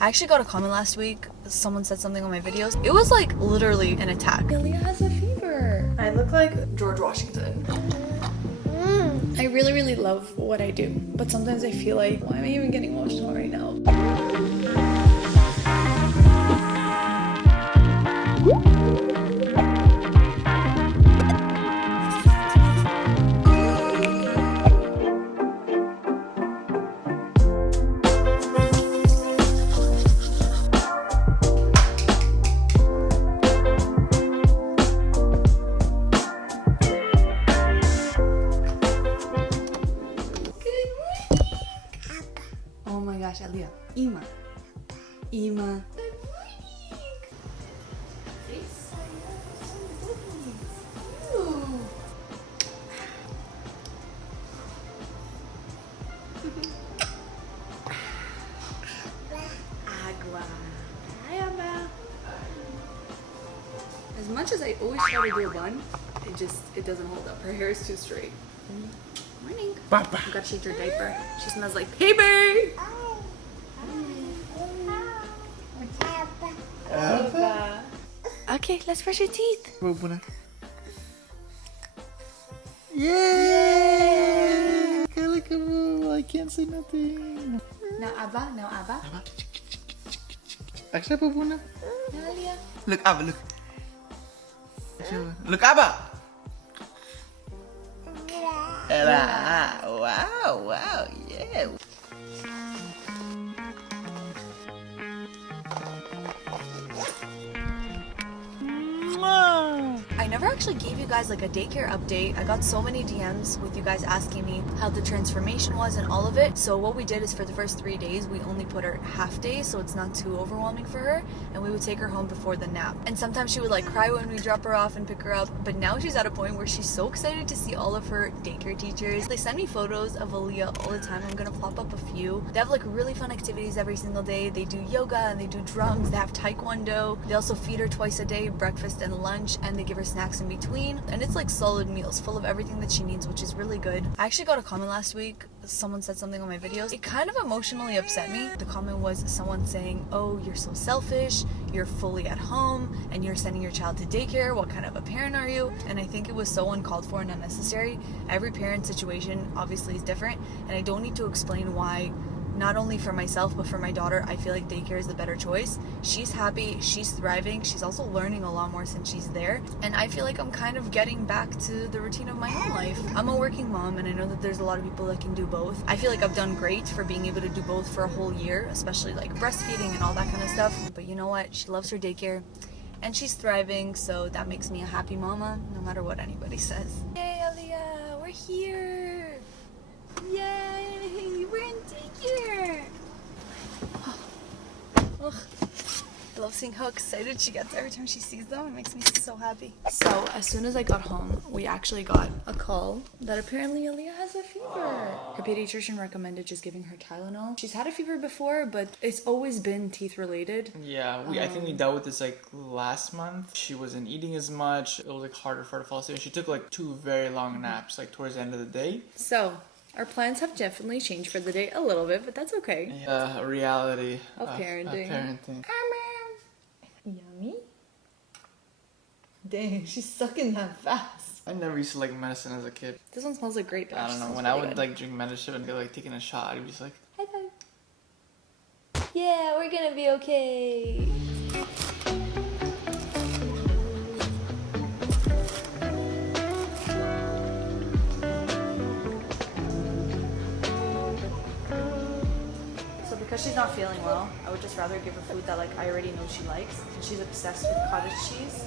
I actually got a comment last week. Someone said something on my videos. It was like literally an attack. Aaliyah has a fever. I look like George Washington. I really love what I do, but sometimes I feel like, why am I even getting emotional right now? Oh my gosh, Aaliyah. Ima. Ima. Good morning. Agua. Hi, Abba. As much as I always try to do a bun, it doesn't hold up. Her hair is too straight. Morning. Papa. You gotta change your diaper. She smells like paper. Okay, let's brush your teeth. Yay! I can't say nothing. Now Abba, now Abba. Actually, Pupuna. Now Aaliyah. Look, Abba, look. Look, Abba. Wow, yeah. I never actually gave you guys like a daycare update. I got so many DMs with you guys asking me how the transformation was and all of it. So what we did is for the first 3 days, we only put her half days so it's not too overwhelming for her. And we would take her home before the nap. And sometimes she would like cry when we drop her off and pick her up. But now she's at a point where she's so excited to see all of her daycare teachers. They send me photos of Aaliyah all the time. I'm gonna plop up a few. They have like really fun activities every single day. They do yoga and they do drums. They have taekwondo. They also feed her twice a day, breakfast and lunch. And they give her snacks in between, and it's like solid meals full of everything that she needs, which is really good. I actually got a comment last week. Someone said something on my videos. It kind of emotionally upset me. The comment was someone saying, oh, you're so selfish, you're fully at home and you're sending your child to daycare, what kind of a parent are you? And I think it was so uncalled for and unnecessary. Every parent situation obviously is different, and I don't need to explain why. Not only for myself, but for my daughter, I feel like daycare is the better choice. She's happy, she's thriving, she's also learning a lot more since she's there. And I feel like I'm kind of getting back to the routine of my own life. I'm a working mom, and I know that there's a lot of people that can do both. I feel like I've done great for being able to do both for a whole year, especially like breastfeeding and all that kind of stuff. But you know what? She loves her daycare, and she's thriving, so that makes me a happy mama, no matter what anybody says. Yay, Aaliyah, we're here! Yay! We're in daycare! Ugh. I love seeing how excited she gets every time she sees them. It makes me so happy. So, as soon as I got home, we actually got a call that apparently Aaliyah has a fever. Her pediatrician recommended just giving her Tylenol. She's had a fever before, but it's always been teeth related. Yeah, I think we dealt with this like last month. She wasn't eating as much. It was like harder for her to fall asleep. She took like 2 very long naps like towards the end of the day. So, our plans have definitely changed for the day a little bit, but that's okay. Reality of parenting. Yummy. Dang, she's sucking that fast. I never used to like medicine as a kid. This one smells like grape. I don't know. When I would like drink medicine and get like taking a shot, I'd be just like, high five. Yeah, we're gonna be okay. Because she's not feeling well, I would just rather give her food that like I already know she likes. And she's obsessed with cottage cheese.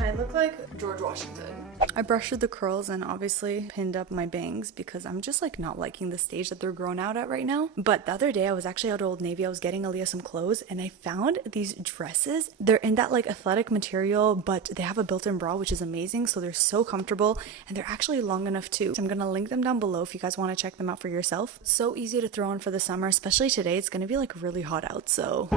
I look like George Washington. I I brushed through the curls and obviously pinned up my bangs because I'm just like not liking the stage that they're grown out at right now. But the other day I was actually out at Old Navy. I was getting Aaliyah some clothes and I found these dresses. They're in that like athletic material, but they have a built-in bra, which is amazing. So they're so comfortable and they're actually long enough too. So I'm gonna link them down below if you guys want to check them out for yourself. So easy to throw on for the summer, especially today. It's gonna be like really hot out, so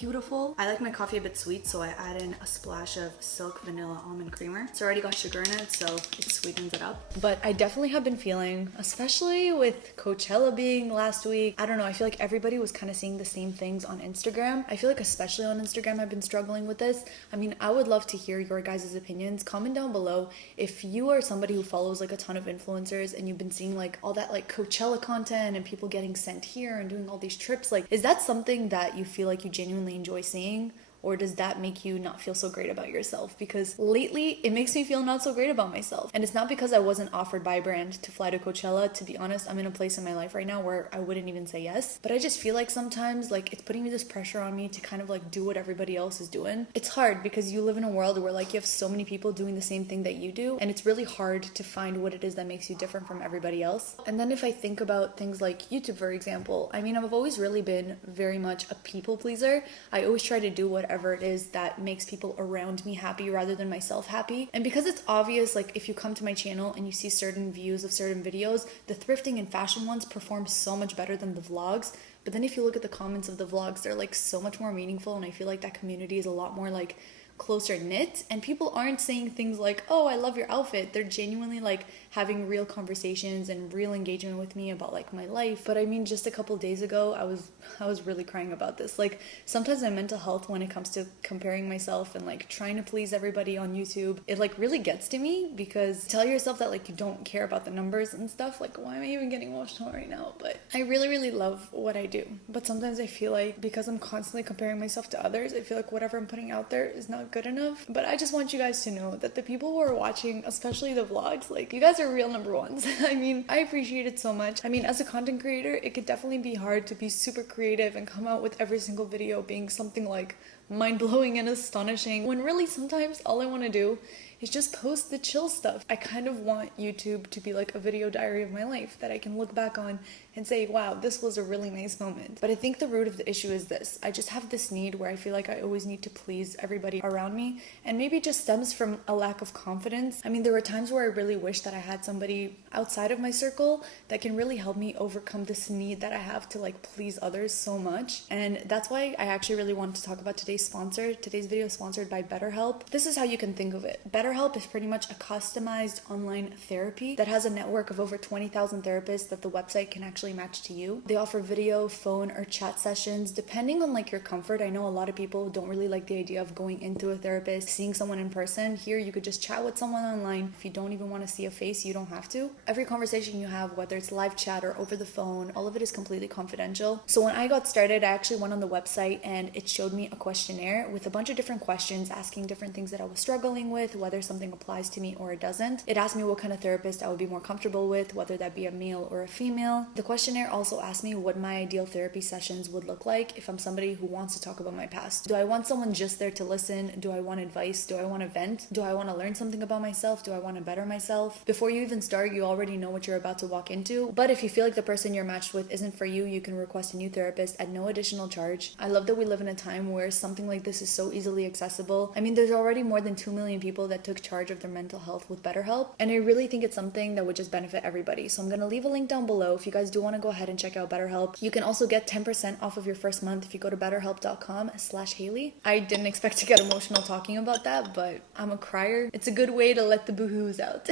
beautiful. I like my coffee a bit sweet, so I add in a splash of silk vanilla almond creamer. It's already got sugar in it, so it sweetens it up. But I definitely have been feeling, especially with Coachella being last week, I don't know, I feel like everybody was kind of seeing the same things on Instagram. I feel like especially on Instagram I've been struggling with this. I mean, I would love to hear your guys' opinions. Comment down below if you are somebody who follows like a ton of influencers and you've been seeing like all that like Coachella content and people getting sent here and doing all these trips. Like, is that something that you feel like you genuinely enjoy seeing? Or does that make you not feel so great about yourself? Because lately, it makes me feel not so great about myself. And it's not because I wasn't offered by a brand to fly to Coachella. To be honest, I'm in a place in my life right now where I wouldn't even say yes. But I just feel like sometimes, like, it's putting me this pressure on me to kind of, like, do what everybody else is doing. It's hard because you live in a world where, like, you have so many people doing the same thing that you do. And it's really hard to find what it is that makes you different from everybody else. And then if I think about things like YouTube, for example, I mean, I've always really been very much a people pleaser. I always try to do whatever it is that makes people around me happy rather than myself happy. And because it's obvious, like if you come to my channel and you see certain views of certain videos, the thrifting and fashion ones perform so much better than the vlogs. But then if you look at the comments of the vlogs, they're like so much more meaningful, and I feel like that community is a lot more like closer knit, and people aren't saying things like, oh, I love your outfit. They're genuinely like having real conversations and real engagement with me about like my life. But I mean, just a couple days ago, I was really crying about this. Like sometimes my mental health when it comes to comparing myself and like trying to please everybody on YouTube, it like really gets to me, because tell yourself that like you don't care about the numbers and stuff. Like, why am I even getting emotional right now? But I really love what I do. But sometimes I feel like because I'm constantly comparing myself to others, I feel like whatever I'm putting out there is not good enough. But I just want you guys to know that the people who are watching, especially the vlogs, like you guys are real number ones. I mean, I appreciate it so much. I mean, as a content creator, it could definitely be hard to be super creative and come out with every single video being something like mind-blowing and astonishing, when really sometimes all I want to do is just post the chill stuff. I kind of want YouTube to be like a video diary of my life that I can look back on and say, wow, this was a really nice moment. But I think the root of the issue is this. I just have this need where I feel like I always need to please everybody around me, and maybe it just stems from a lack of confidence. I mean, there were times where I really wish that I had somebody outside of my circle that can really help me overcome this need that I have to like please others so much. And that's why I actually really wanted to talk about today's sponsor. Today's video is sponsored by BetterHelp. This is how you can think of it. BetterHelp is pretty much a customized online therapy that has a network of over 20,000 therapists that the website can actually match to you. They offer video, phone, or chat sessions depending on like your comfort. I know a lot of people don't really like the idea of going into a therapist, seeing someone in person. Here you could just chat with someone online. If you don't even want to see a face, you don't have to. Every conversation you have, whether it's live chat or over the phone, all of it is completely confidential. So when I got started, I actually went on the website and it showed me a questionnaire with a bunch of different questions asking different things that I was struggling with, whether something applies to me or it doesn't. It asked me what kind of therapist I would be more comfortable with, whether that be a male or a female. The questionnaire also asked me what my ideal therapy sessions would look like if I'm somebody who wants to talk about my past. Do I want someone just there to listen? Do I want advice? Do I want to vent? Do I want to learn something about myself? Do I want to better myself? Before you even start, you already know what you're about to walk into. But if you feel like the person you're matched with isn't for you, you can request a new therapist at no additional charge. I love that we live in a time where something like this is so easily accessible. I mean, there's already more than 2 million people that took charge of their mental health with BetterHelp, and I really think it's something that would just benefit everybody. So I'm going to leave a link down below if you guys do want to go ahead and check out BetterHelp. You can also get 10% off of your first month if you go to betterhelp.com/Haley. I didn't expect to get emotional talking about that, but I'm a crier. It's a good way to let the boohoo's out.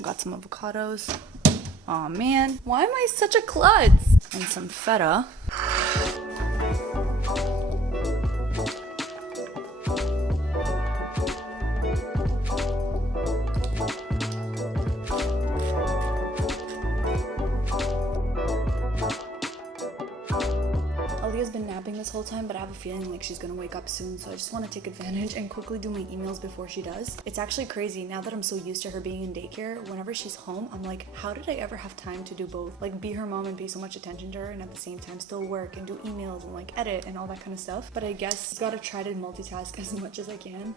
Got some avocados. Aw man, why am I such a klutz? And some feta. whole time, but I have a feeling like she's gonna wake up soon, so I just want to take advantage and quickly do my emails before she does. It's actually crazy now that I'm so used to her being in daycare. Whenever she's home, I'm like, how did I ever have time to do both? Like be her mom and pay so much attention to her, and at the same time still work and do emails and like edit and all that kind of stuff. But I guess I gotta try to multitask as much as I can.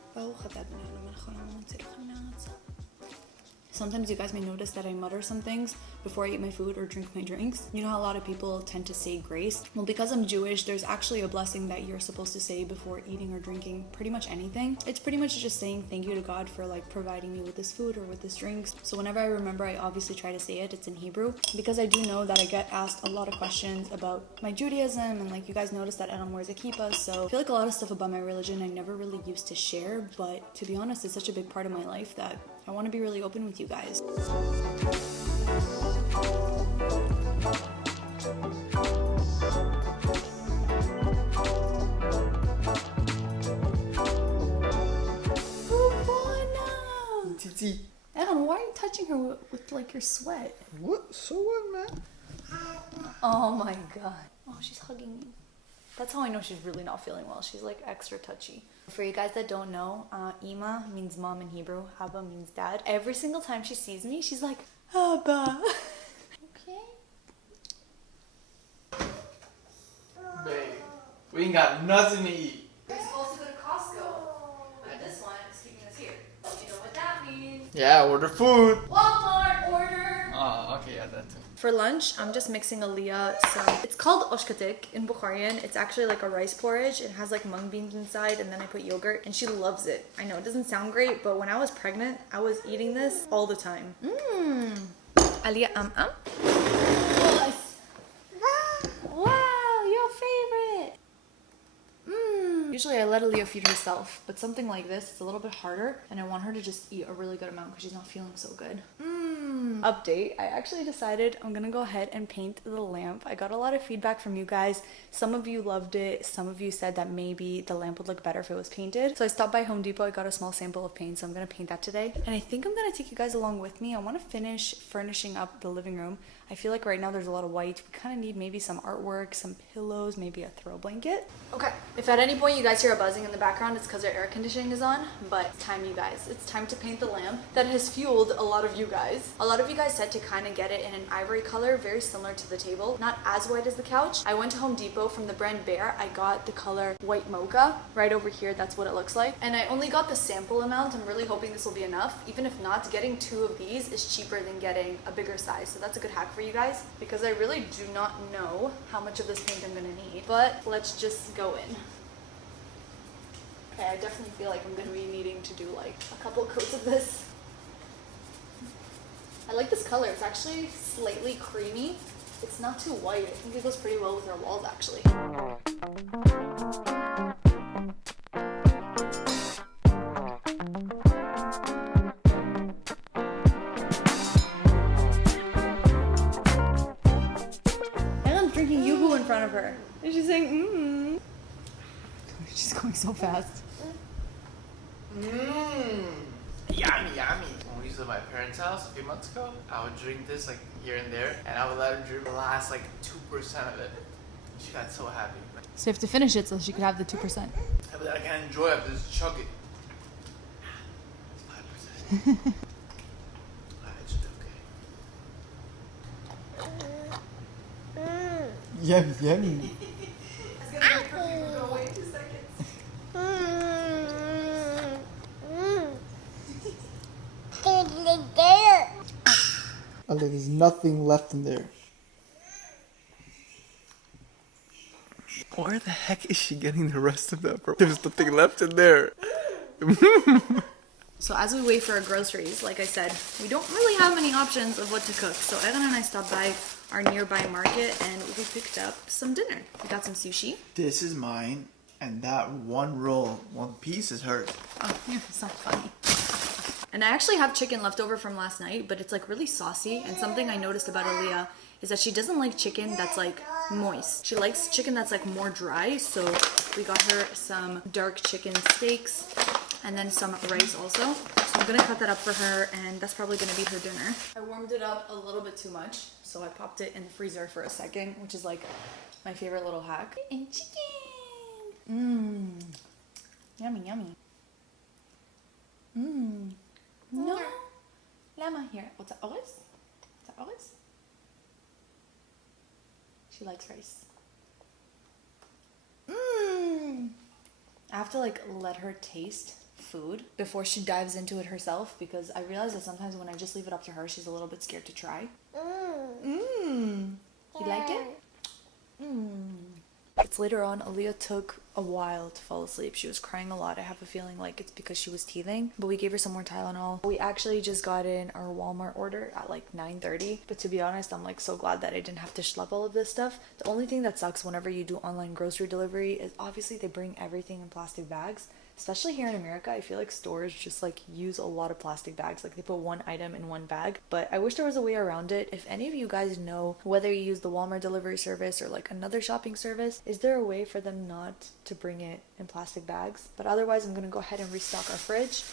Sometimes you guys may notice that I mutter some things before I eat my food or drink my drinks. You know how a lot of people tend to say grace? Well, because I'm Jewish, there's actually a blessing that you're supposed to say before eating or drinking pretty much anything. It's pretty much just saying thank you to God for like providing me with this food or with this drinks. So whenever I remember, I obviously try to say it. It's in Hebrew because I do know that I get asked a lot of questions about my Judaism, and like you guys notice that Adam wears a kippah, so I feel like a lot of stuff about my religion I never really used to share, but to be honest, it's such a big part of my life that I want to be really open with you guys. Evan, why are you touching her with like your sweat? What? So what, man? Oh my god. Oh, she's hugging me. That's how I know she's really not feeling well. She's like extra touchy. For you guys that don't know, Ima means mom in Hebrew. Abba means dad. Every single time she sees me, she's like, Abba. Okay? Babe, we ain't got nothing to eat. We're supposed to go to Costco. But this one is keeping us here. You know what that means? Yeah, order food. Walmart order! Oh, okay, yeah, that too. For lunch, I'm just mixing Aliyah some, it's called oshkatik in Bukharian. It's actually like a rice porridge. It has like mung beans inside, and then I put yogurt, and she loves it. I know it doesn't sound great, but when I was pregnant, I was eating this all the time. Aliyah, Wow, your favorite. Usually I let Aliyah feed herself, but something like this, it's a little bit harder, and I want her to just eat a really good amount because she's not feeling so good. Update, I actually decided I'm gonna go ahead and paint the lamp. I got a lot of feedback from you guys. Some of you loved it. Some of you said that maybe the lamp would look better if it was painted. So I stopped by Home Depot. I got a small sample of paint, so I'm gonna paint that today. And I think I'm gonna take you guys along with me. I wanna finish furnishing up the living room. I feel like right now there's a lot of white. We kind of need maybe some artwork, some pillows, maybe a throw blanket. Okay, if at any point you guys hear a buzzing in the background, it's because our air conditioning is on, but it's time, you guys. It's time to paint the lamp. That has fueled a lot of you guys. A lot of you guys said to kind of get it in an ivory color, very similar to the table. Not as white as the couch. I went to Home Depot from the brand Bear. I got the color white mocha. Right over here, that's what it looks like. And I only got the sample amount. I'm really hoping this will be enough. Even if not, getting 2 of these is cheaper than getting a bigger size. So that's a good hack for you guys, because I really do not know how much of this paint I'm gonna need. But let's just go in. Okay, I definitely feel like I'm gonna be needing to do like a couple coats of this. I like this color. It's actually slightly creamy. It's not too white. I think it goes pretty well with our walls actually. And I'm drinking Yoo-hoo in front of her. And she's saying, She's going so fast. Yummy, yummy. When we used to live at my parents' house a few months ago, I would drink this like here and there, and I would let her drink the last like 2% of it. She got so happy. So you have to finish it so she could have the 2%. Yeah, but I can't enjoy it, I have to just chug it. It's 5%. It should be okay. Yummy, yummy. There's nothing left in there. Where the heck is she getting the rest of that? There's nothing left in there. So as we wait for our groceries, like I said, we don't really have many options of what to cook. So Evan and I stopped by our nearby market and we picked up some dinner. We got some sushi. This is mine, and that one roll, one piece is hers. Oh, you're so funny. And I actually have chicken left over from last night, but it's like really saucy. And something I noticed about Aliyah is that she doesn't like chicken that's like moist. She likes chicken that's like more dry. So we got her some dark chicken steaks and then some rice also. So I'm gonna cut that up for her, and that's probably gonna be her dinner. I warmed it up a little bit too much, so I popped it in the freezer for a second, which is like my favorite little hack. And chicken! Yummy, yummy. Mmm. No. Lama here. What's that? Oris? Is that Oris? She likes rice. Mmm. I have to like let her taste food before she dives into it herself, because I realize that sometimes when I just leave it up to her, she's a little bit scared to try. Mmm. You like it? Mmm. It's later on. Aaliyah took a while to fall asleep. She was crying a lot. I have a feeling like it's because she was teething, but we gave her some more Tylenol. We actually just got in our Walmart order at like 9:30, but to be honest, I'm like so glad that I didn't have to schlep all of this stuff. The only thing that sucks whenever you do online grocery delivery is obviously they bring everything in plastic bags. Especially here in America, I feel like stores just like use a lot of plastic bags. Like they put one item in one bag, but I wish there was a way around it. If any of you guys know, whether you use the Walmart delivery service or like another shopping service, is there a way for them not to bring it in plastic bags? But otherwise, I'm gonna go ahead and restock our fridge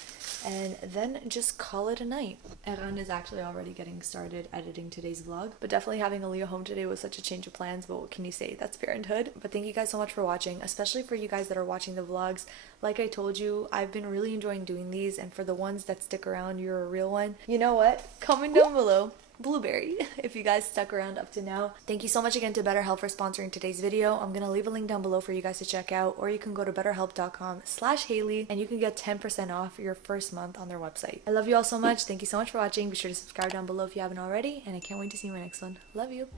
and then just call it a night. Eran is actually already getting started editing today's vlog, but definitely having Aaliyah home today was such a change of plans, but what can you say? That's parenthood. But thank you guys so much for watching, especially for you guys that are watching the vlogs. Like I told you, I've been really enjoying doing these, and for the ones that stick around, you're a real one. You know what? Comment down below Blueberry if you guys stuck around up to now. Thank you so much again to BetterHelp for sponsoring today's video. I'm gonna leave a link down below for you guys to check out, or you can go to betterhelp.com/Haley and you can get 10% off your first month on their website. I love you all so much. Thank you so much for watching. Be sure to subscribe down below if you haven't already, and I can't wait to see you in my next one. Love you.